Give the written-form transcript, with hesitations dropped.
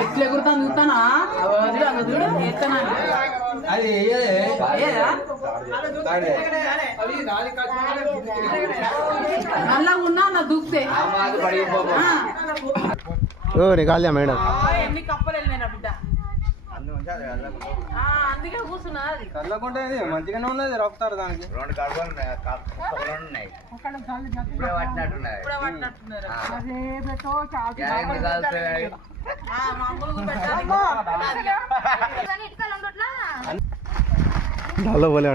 ఎట్లా ఎగురుతాను చూస్తానా అది నల్లా ఉన్నా నా దూకితే నికాలియా మేడం ఎన్ని కప్పలు వెళ్ళినా బిడ్డ అందుకే కూర్చున్నా చల్లకుంటే మంచిగానే ఉన్నది రొక్కుతారు దానికి 2 కడుపులు ఉన్నాయి చాలా పోలే